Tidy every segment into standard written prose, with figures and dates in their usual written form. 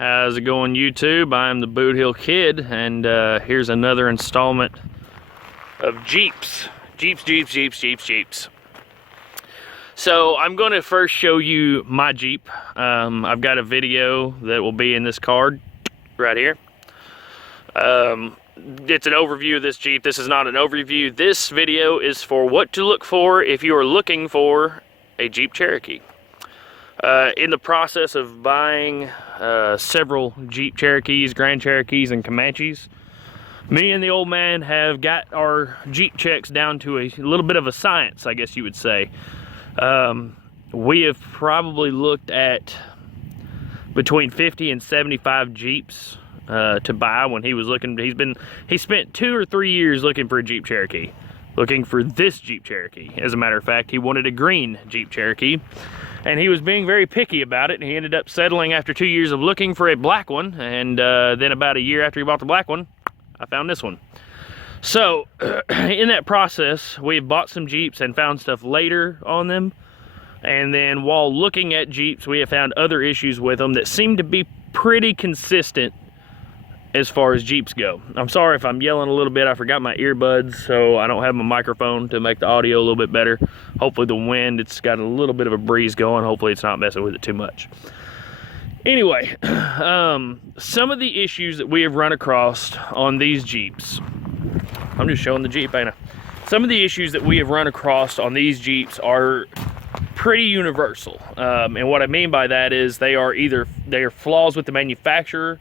How's it going, YouTube? I'm the Boot Hill Kid, and here's another installment of Jeeps. Jeeps. So I'm going to first show you my Jeep. I've got a video that will be in this card right here. It's an overview of this Jeep. This is not an overview. This video is for what to look for if you are looking for a Jeep Cherokee. In the process of buying several Jeep Cherokees, Grand Cherokees, and Comanches, me and the old man have got our Jeep checks down to a little bit of a science, I guess you would say. We have probably looked at between 50 and 75 Jeeps to buy when he was looking. He spent 2 or 3 years looking for a Jeep Cherokee, looking for this Jeep Cherokee. As a matter of fact, he wanted a green Jeep Cherokee, and he was being very picky about it, and he ended up settling after 2 years of looking for a black one, and then about a year after he bought the black one, I found this one. So in that process, we've bought some Jeeps and found stuff later on them, and then while looking at Jeeps, we have found other issues with them that seem to be pretty consistent as far as Jeeps go. I'm sorry if I'm yelling a little bit. I forgot my earbuds, so I don't have my microphone to make the audio a little bit better. Hopefully the wind, it's got a little bit of a breeze going. Hopefully it's not messing with it too much. Anyway, some of the issues that we have run across on these Jeeps, I'm just showing the Jeep, ain't I? Some of the issues that we have run across on these Jeeps are pretty universal. And what I mean by that is they are flaws with the manufacturer,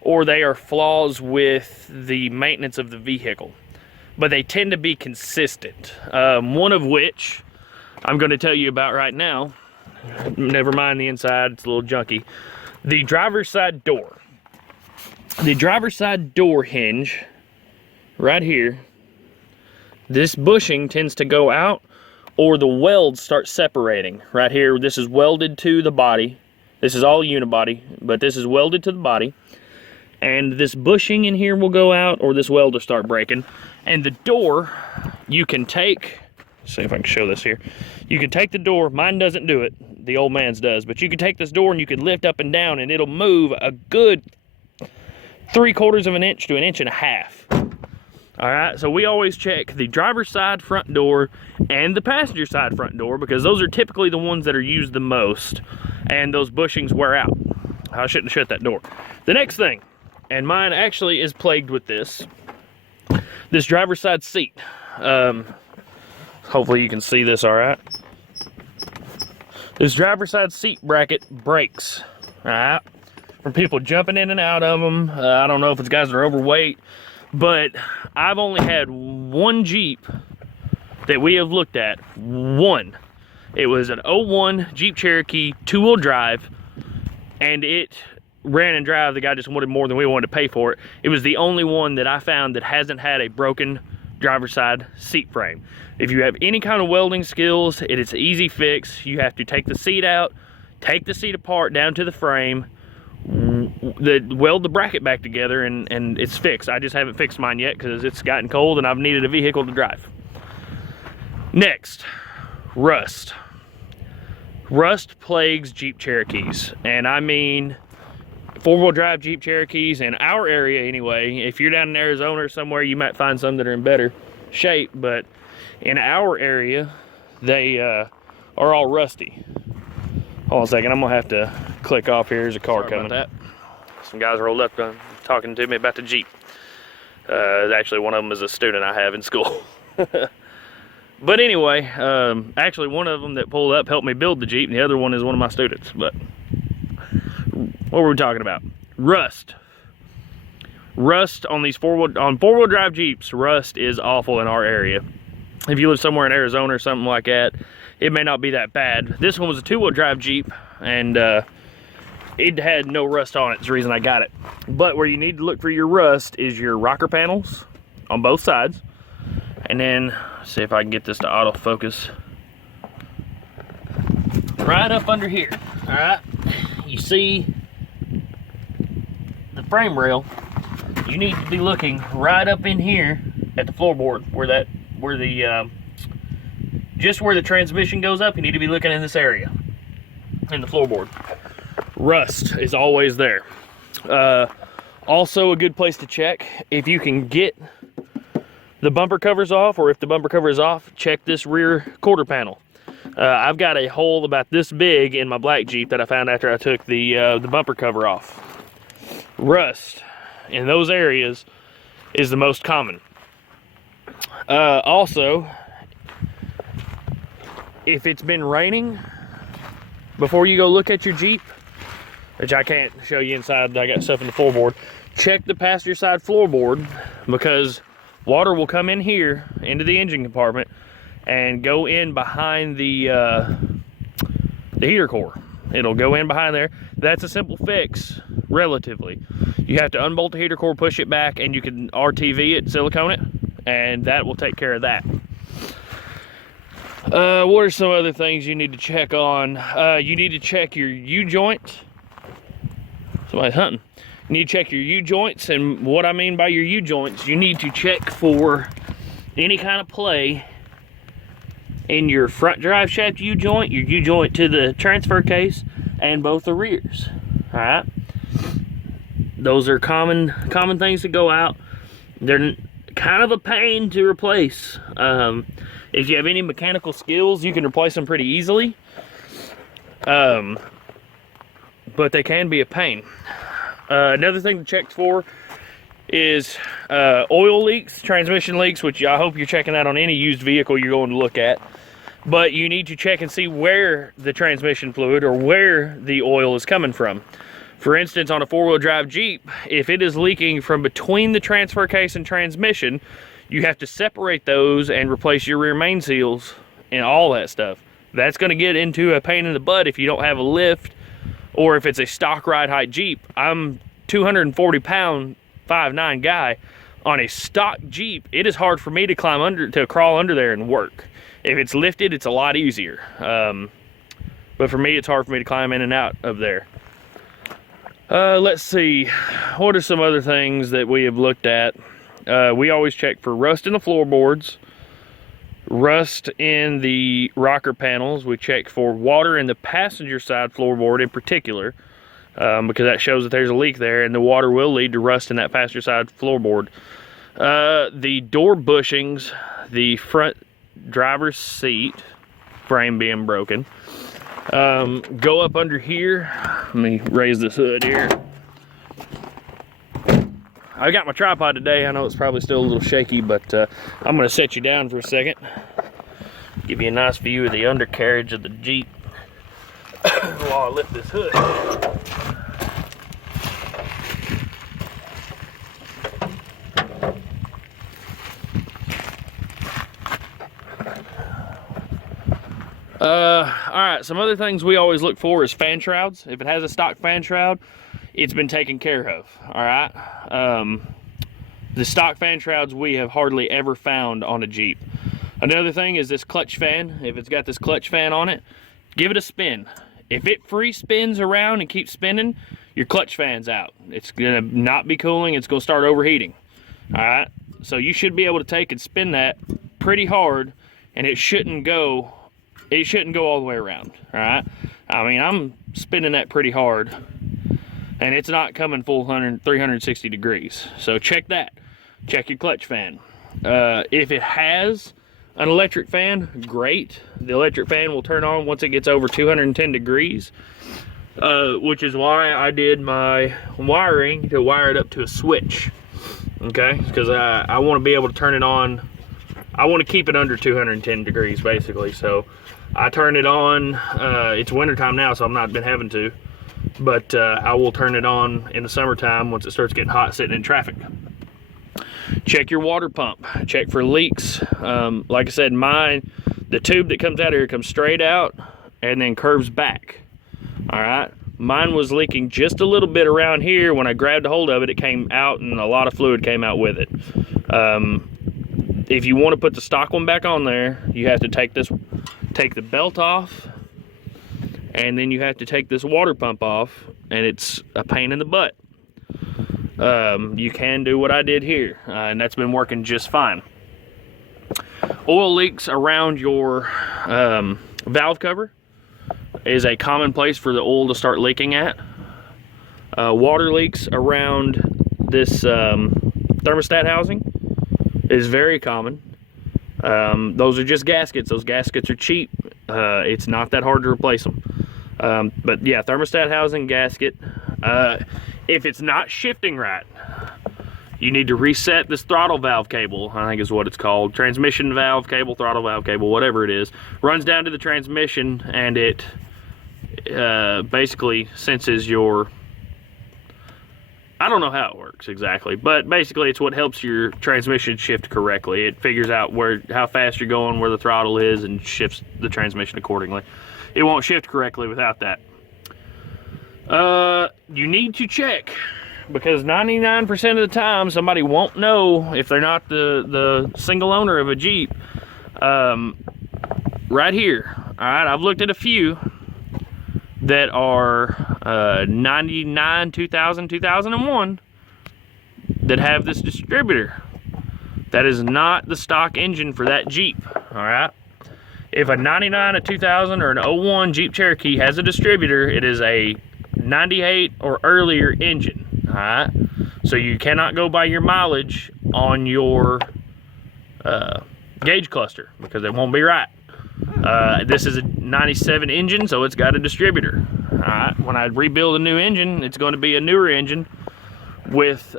or they are flaws with the maintenance of the vehicle. But they tend to be consistent. One of which I'm going to tell you about right now. Never mind the inside, it's a little junky. The driver's side door. The driver's side door hinge, right here, this bushing tends to go out, or the welds start separating. Right here, this is welded to the body. This is all unibody, but this is welded to the body. And this bushing in here will go out, or this weld will start breaking. And the door, you can take, see if I can show this here. You can take the door, mine doesn't do it, the old man's does, but you can take this door and you can lift up and down and it'll move a good 3/4 of an inch to 1.5 inches. All right, so we always check the driver's side front door and the passenger side front door, because those are typically the ones that are used the most, and those bushings wear out. I shouldn't have shut that door. The next thing, and mine actually is plagued with this driver's side seat. Hopefully you can see this all right. This driver's side seat bracket breaks, all right, from people jumping in and out of them. I don't know if it's guys that are overweight, but I've only had one Jeep that we have looked at, one. It was an 01 Jeep Cherokee 2-wheel drive, and it ran and drive. The guy just wanted more than we wanted to pay for it. It was the only one that I found that hasn't had a broken driver's side seat frame. If you have any kind of welding skills, it is an easy fix. You have to take the seat out, take the seat apart down to the frame, weld the bracket back together, and it's fixed. I just haven't fixed mine yet because it's gotten cold and I've needed a vehicle to drive. Next, rust. Rust plagues Jeep Cherokees, and I mean 4-wheel drive Jeep Cherokees in our area anyway. If you're down in Arizona or somewhere, you might find some that are in better shape, but in our area, they are all rusty. Hold on a second, I'm gonna have to click off here. There's a car coming. About that. Some guys rolled up talking to me about the Jeep. Actually, one of them is a student I have in school. But anyway, actually one of them that pulled up helped me build the Jeep, and the other one is one of my students. But what were we talking about? Rust. Rust on these four-wheel drive Jeeps, rust is awful in our area. If you live somewhere in Arizona or something like that, it may not be that bad. This one was a 2-wheel drive Jeep, and it had no rust on it. It's the reason I got it. But where you need to look for your rust is your rocker panels on both sides. And then, see if I can get this to autofocus. Right up under here, all right? You see the frame rail. You need to be looking right up in here at the floorboard, just where the transmission goes up. You need to be looking in this area, in the floorboard. Rust is always there. Also a good place to check, if you can get the bumper covers off, or if the bumper cover is off, check this rear quarter panel. I've got a hole about this big in my black Jeep that I found after I took the bumper cover off. Rust in those areas is the most common. Also, if it's been raining, before you go look at your Jeep, which I can't show you inside, I got stuff in the floorboard, check the passenger side floorboard, because water will come in here into the engine compartment and go in behind the heater core. It'll go in behind there. That's a simple fix, relatively. You have to unbolt the heater core, push it back, and you can RTV it, silicone it, and that will take care of that. What are some other things you need to check on? You need to check your U-joint. Somebody's hunting. You need to check your U-joints, and what I mean by your U-joints, you need to check for any kind of play in your front drive shaft U-joint, your U-joint to the transfer case, and both the rears. All right, those are common things to go out. They're kind of a pain to replace. If you have any mechanical skills, you can replace them pretty easily, but they can be a pain. Another thing to check for is oil leaks, transmission leaks, which I hope you're checking that on any used vehicle you're going to look at. But you need to check and see where the transmission fluid or where the oil is coming from. For instance, on a four-wheel drive Jeep, if it is leaking from between the transfer case and transmission, you have to separate those and replace your rear main seals and all that stuff. That's going to get into a pain in the butt if you don't have a lift, or if it's a stock ride height Jeep. I'm 240 pound, 5'9" guy. On a stock Jeep, it is hard for me to crawl under there and work. If it's lifted, it's a lot easier. But for me, it's hard for me to climb in and out of there. Let's see, what are some other things that we have looked at? We always check for rust in the floorboards, rust in the rocker panels. We check for water in the passenger side floorboard in particular, because that shows that there's a leak there, and the water will lead to rust in that passenger side floorboard. The door bushings, the front driver's seat frame being broken. Go up under here. Let me raise this hood here. I got my tripod today. I know it's probably still a little shaky, but I'm going to set you down for a second. Give you a nice view of the undercarriage of the Jeep while I lift this hood. Alright, some other things we always look for is fan shrouds. If it has a stock fan shroud, it's been taken care of. Alright, the stock fan shrouds we have hardly ever found on a Jeep. Another thing is this clutch fan. If it's got this clutch fan on it, give it a spin. If it free spins around and keeps spinning, your clutch fan's out. It's gonna not be cooling, it's gonna start overheating. Alright, so you should be able to take and spin that pretty hard, and it shouldn't go all the way around. Alright, I mean, I'm spinning that pretty hard, and it's not coming full 360 degrees. So check that. Check your clutch fan. If it has an electric fan, great. The electric fan will turn on once it gets over 210 degrees, which is why I did my wiring to wire it up to a switch. Okay, because I want to be able to turn it on. I want to keep it under 210 degrees basically. So I turn it on. It's wintertime now, so I've not been having to, but I will turn it on in the summertime once it starts getting hot sitting in traffic. Check your water pump. Check for leaks. Like I said, the tube that comes out of here comes straight out and then curves back. All right, mine was leaking just a little bit around here. When I grabbed a hold of it, it came out, and a lot of fluid came out with it. If you want to put the stock one back on there, you have to take the belt off, and then you have to take this water pump off, and it's a pain in the butt. You can do what I did here, and that's been working just fine. Oil leaks around your valve cover is a common place for the oil to start leaking at. Water leaks around this thermostat housing is very common. Those are just gaskets. Those gaskets are cheap. It's not that hard to replace them. But yeah, thermostat housing, gasket. If it's not shifting right, you need to reset this throttle valve cable, I think is what it's called. Transmission valve cable, throttle valve cable, whatever it is. Runs down to the transmission, and it basically senses your, I don't know how it works exactly, but basically it's what helps your transmission shift correctly. It figures out how fast you're going, where the throttle is, and shifts the transmission accordingly. It won't shift correctly without that. You need to check, because 99% of the time somebody won't know if they're not the single owner of a Jeep. Right here, all right, I've looked at a few that are 99, 2000, 2001 that have this distributor. That is not the stock engine for that Jeep, all right? If a 99, a 2000, or an 01 Jeep Cherokee has a distributor, it is a 98 or earlier engine, all right? So you cannot go by your mileage on your gauge cluster, because it won't be right. This is a 97 engine, so it's got a distributor. All right, when I rebuild a new engine, it's going to be a newer engine with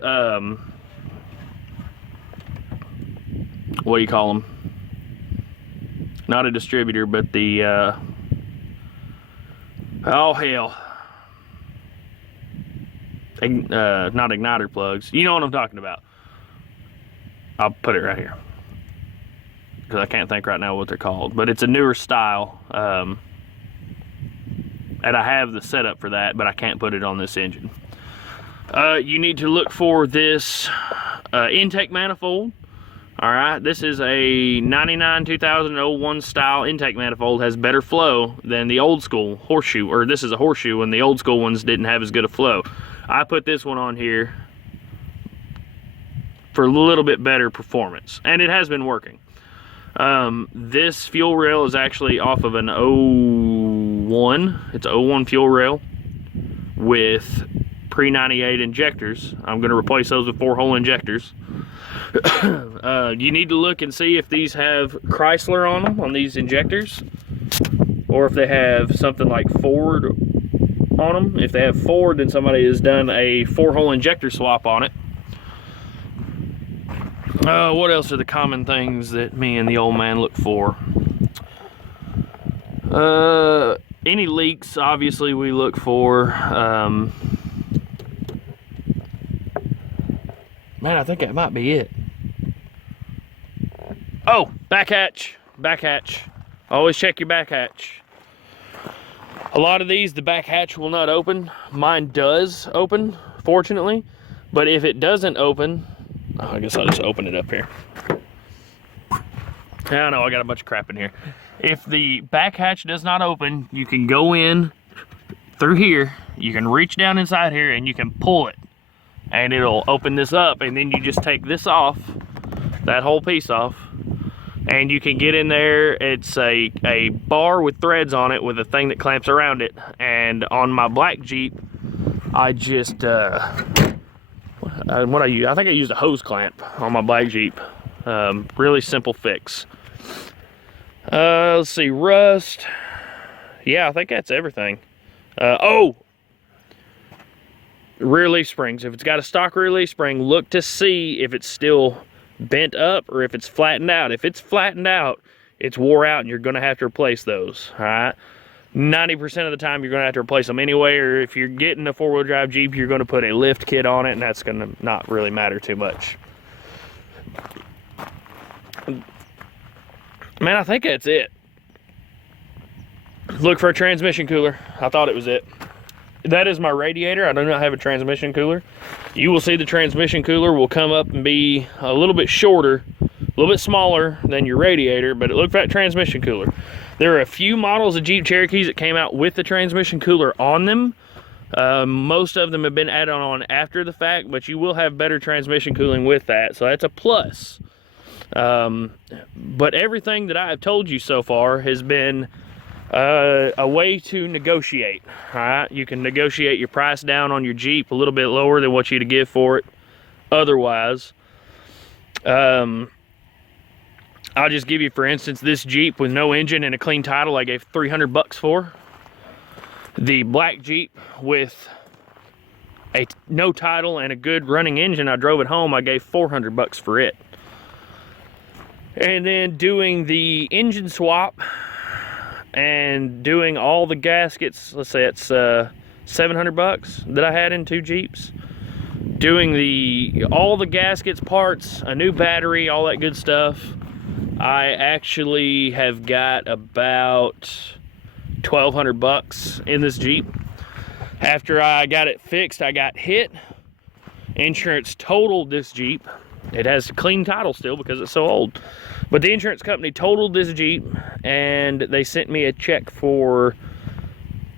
what do you call them? Not a distributor, but the oh hell, not igniter plugs. You know what I'm talking about. I'll put it right here, because I can't think right now what they're called, but it's a newer style, and I have the setup for that, but I can't put it on this engine. You need to look for this intake manifold. All right, this is a 99, 2001 style intake manifold. Has better flow than the old school horseshoe, or this is a horseshoe, and the old school ones didn't have as good a flow. I put this one on here for a little bit better performance, and it has been working. This fuel rail is actually off of an 01. It's an 01 fuel rail with pre-98 injectors. I'm going to replace those with 4-hole injectors. You need to look and see if these have Chrysler on them, on these injectors, or if they have something like Ford on them. If they have Ford, then somebody has done a 4-hole injector swap on it. What else are the common things that me and the old man look for? Any leaks, obviously, we look for. Man, I think that might be it. Oh, back hatch. Back hatch. Always check your back hatch. A lot of these, the back hatch will not open. Mine does open, fortunately. But if it doesn't open, I guess I'll just open it up here. I don't know, I got a bunch of crap in here. If the back hatch does not open, you can go in through here, you can reach down inside here, and you can pull it. And it'll open this up, and then you just take this off, that whole piece off, and you can get in there. It's a bar with threads on it with a thing that clamps around it. And on my black Jeep, I just, what I use, I think I used a hose clamp on my black Jeep. Really simple fix. Let's see, rust. Yeah, I think that's everything. Oh, rear leaf springs. If it's got a stock rear leaf spring, look to see if it's still bent up or if it's flattened out. If it's flattened out, it's wore out, and you're going to have to replace those. All right. 90% of the time, you're going to have to replace them anyway, or if you're getting a 4-wheel drive Jeep, you're going to put a lift kit on it, and that's going to not really matter too much. Man, I think that's it. Look for a transmission cooler. I thought it was it. That is my radiator. I do not have a transmission cooler. You will see the transmission cooler will come up and be a little bit shorter, a little bit smaller than your radiator, but look for that transmission cooler. There are a few models of Jeep Cherokees that came out with the transmission cooler on them. Most of them have been added on after the fact, but you will have better transmission cooling with that, so that's a plus. But everything that I have told you so far has been A way to negotiate. All right, you can negotiate your price down on your Jeep a little bit lower than what you'd give for it otherwise. I'll just give you, for instance, this Jeep with no engine and a clean title I gave $300 for. The black Jeep with a no title and a good running engine, I drove it home, I gave $400 for it. And then doing the engine swap and doing all the gaskets, let's say it's $700 that I had in 2 Jeeps. Doing all the gaskets, parts, a new battery, all that good stuff, I actually have got about $1,200 in this Jeep. After I got it fixed, I got hit. Insurance totaled this Jeep. It has a clean title still because it's so old. But the insurance company totaled this Jeep and they sent me a check for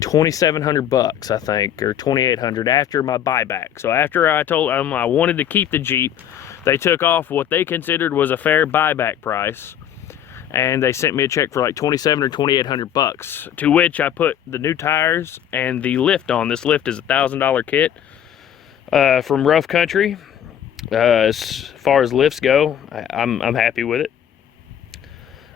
$2,700, I think, or $2,800 after my buyback. So after I told them I wanted to keep the Jeep, they took off what they considered was a fair buyback price, and they sent me a check for like $2,700 or $2,800, to which I put the new tires and the lift on. This lift is a $1,000 kit from Rough Country. As far as lifts go, I'm happy with it.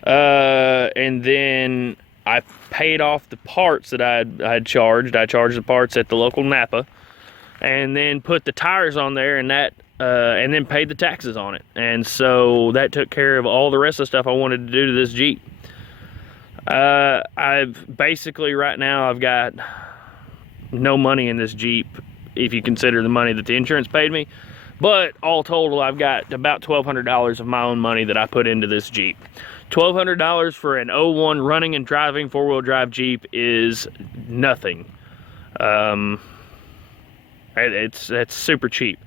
And then I paid off the parts that I had charged. I charged the parts at the local Napa, and then put the tires on there, and and then paid the taxes on it. And so that took care of all the rest of the stuff I wanted to do to this Jeep. I've basically, right now, I've got no money in this Jeep, if you consider the money that the insurance paid me. But all total, I've got about $1,200 of my own money that I put into this Jeep. $1,200 for an 01 running and driving 4-wheel drive Jeep is nothing. That's super cheap.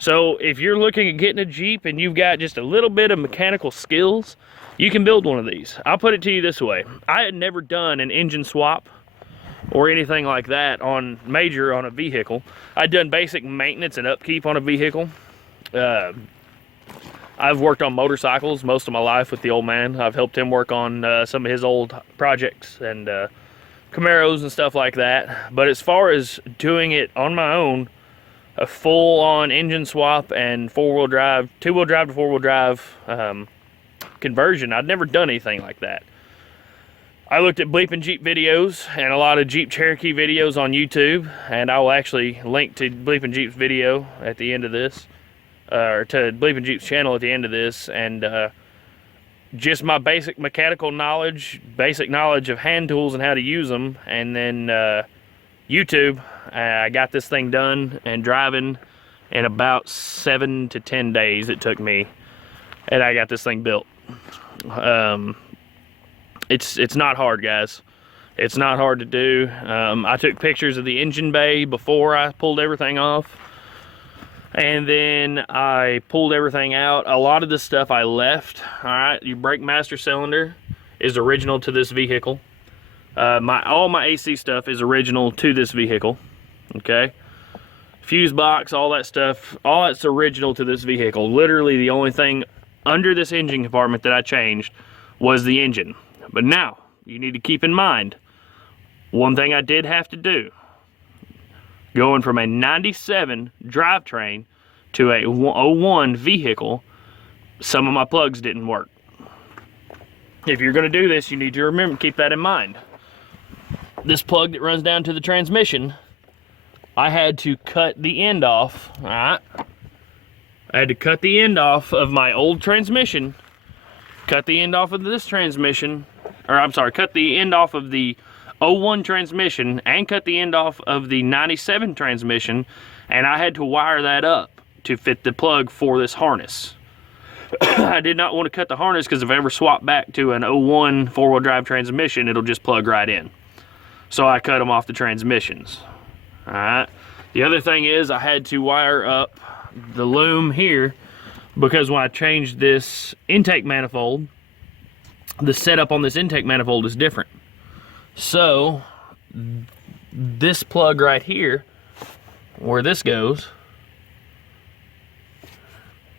So if you're looking at getting a Jeep and you've got just a little bit of mechanical skills, you can build one of these. I'll put it to you this way. I had never done an engine swap or anything like that on a vehicle. I'd done basic maintenance and upkeep on a vehicle. I've worked on motorcycles most of my life with the old man. I've helped him work on some of his old projects and Camaros and stuff like that. But as far as doing it on my own, a full-on engine swap and 4-wheel drive, 2-wheel drive to 4-wheel drive conversion, I'd never done anything like that. I looked at Bleepin' Jeep videos and a lot of Jeep Cherokee videos on YouTube, and I will actually link to Bleepin' Jeep's video at the end of this, or to Bleepin' Jeep's channel at the end of this, and just my basic mechanical knowledge, basic knowledge of hand tools and how to use them, and then YouTube. I got this thing done and driving in about 7 to 10 days it took me, and I got this thing built. It's not hard, guys. It's not hard to do. I took pictures of the engine bay before I pulled everything off, and then I pulled everything out. A lot of this stuff I left. All right, your brake master cylinder is original to this vehicle. All my AC stuff is original to this vehicle. Okay, fuse box, all that stuff, all that's original to this vehicle. Literally the only thing under this engine compartment that I changed was the engine. But now you need to keep in mind one thing I did have to do. Going from a 97 drivetrain to a 01 vehicle, some of my plugs didn't work. If you're going to do this, you need to remember, keep that in mind. This plug that runs down to the transmission, I had to cut the end off. All right, I had to cut the end off of my old transmission, cut the end off of this transmission, or I'm sorry, cut the end off of the 01 transmission and cut the end off of the 97 transmission, and I had to wire that up to fit the plug for this harness. I did not want to cut the harness because if I ever swap back to an 01 4-wheel drive transmission, it'll just plug right in. So I cut them off the transmissions. All right. The other thing is I had to wire up the loom here because when I changed this intake manifold, the setup on this intake manifold is different. So this plug right here, where this goes,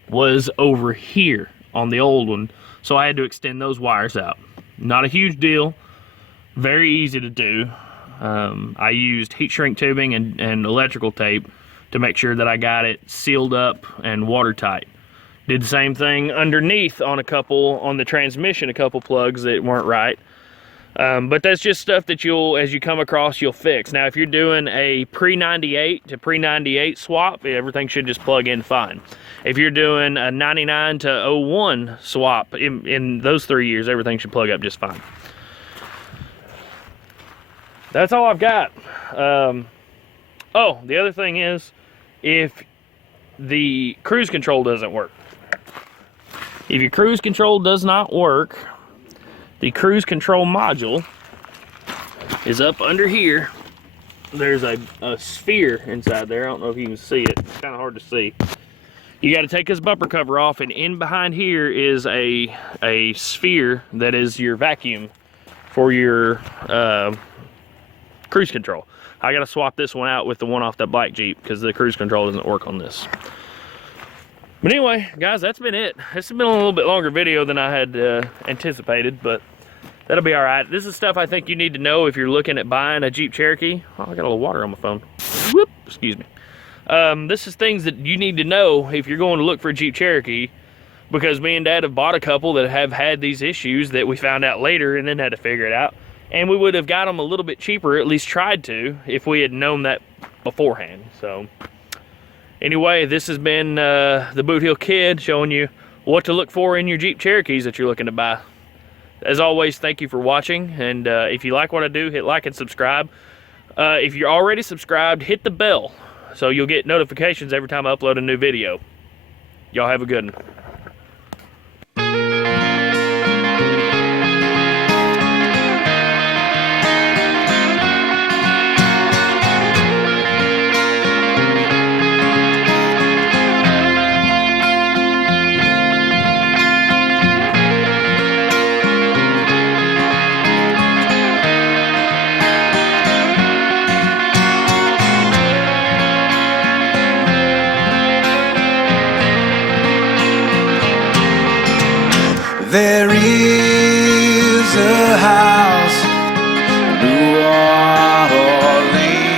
was over here on the old one. So I had to extend those wires out. Not a huge deal. Very easy to do. I used heat shrink tubing and electrical tape to make sure that I got it sealed up and watertight. Did the same thing underneath on the transmission, a couple plugs that weren't right. But that's just stuff that as you come across, you'll fix. Now, if you're doing a pre-98 to pre-98 swap, everything should just plug in fine. If you're doing a 99 to 01 swap, in those 3 years, everything should plug up just fine. That's all I've got. Oh, the other thing is, if the cruise control doesn't work. If your cruise control does not work, the cruise control module is up under here. There's a sphere inside there. I don't know if you can see it. It's kind of hard to see. You got to take this bumper cover off, and in behind here is a sphere that is your vacuum for your cruise control. I got to swap this one out with the one off that black Jeep because the cruise control doesn't work on this. But anyway, guys, that's been it. This has been a little bit longer video than I had anticipated, but that'll be all right. This is stuff I think you need to know if you're looking at buying a Jeep Cherokee. Oh, I got a little water on my phone. Whoop, excuse me. This is things that you need to know if you're going to look for a Jeep Cherokee, because me and Dad have bought a couple that have had these issues that we found out later and then had to figure it out. And we would have got them a little bit cheaper, at least tried to, if we had known that beforehand. So anyway, this has been the Boot Heel Kid showing you what to look for in your Jeep Cherokees that you're looking to buy. As always, thank you for watching, and if you like what I do, hit like and subscribe. If you're already subscribed, hit the bell so you'll get notifications every time I upload a new video. Y'all have a good one. There is a house in New Orleans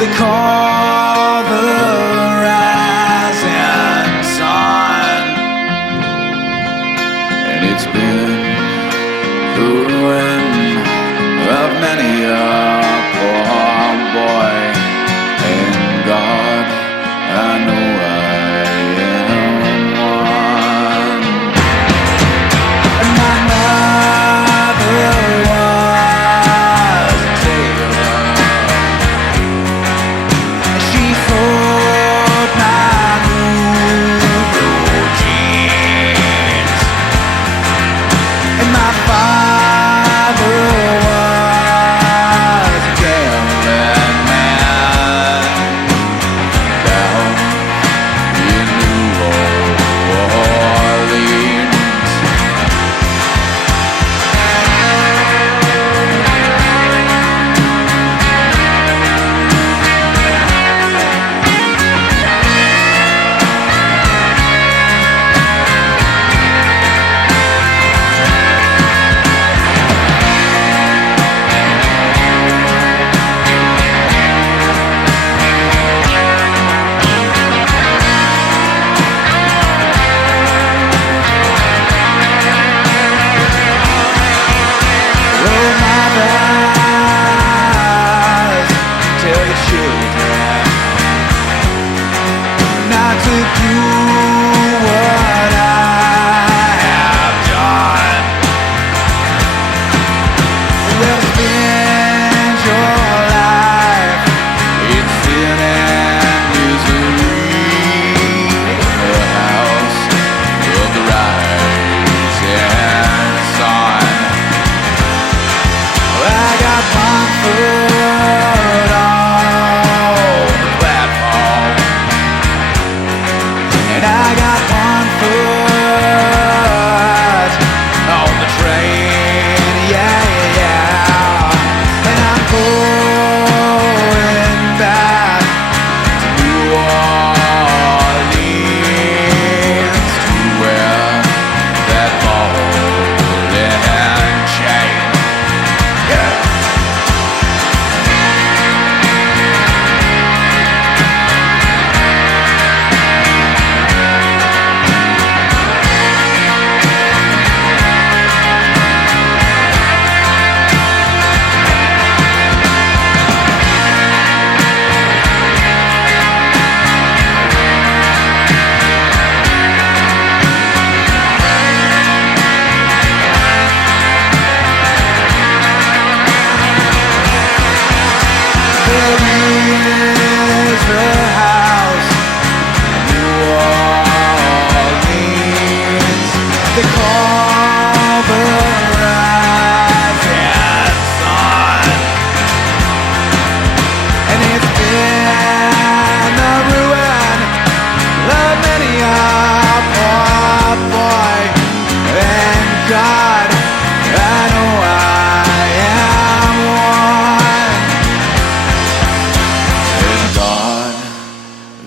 they call the rising sun, and it's been the ruin of many a poor boy. And God, I know I am one. My mother was a tailor.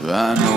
I know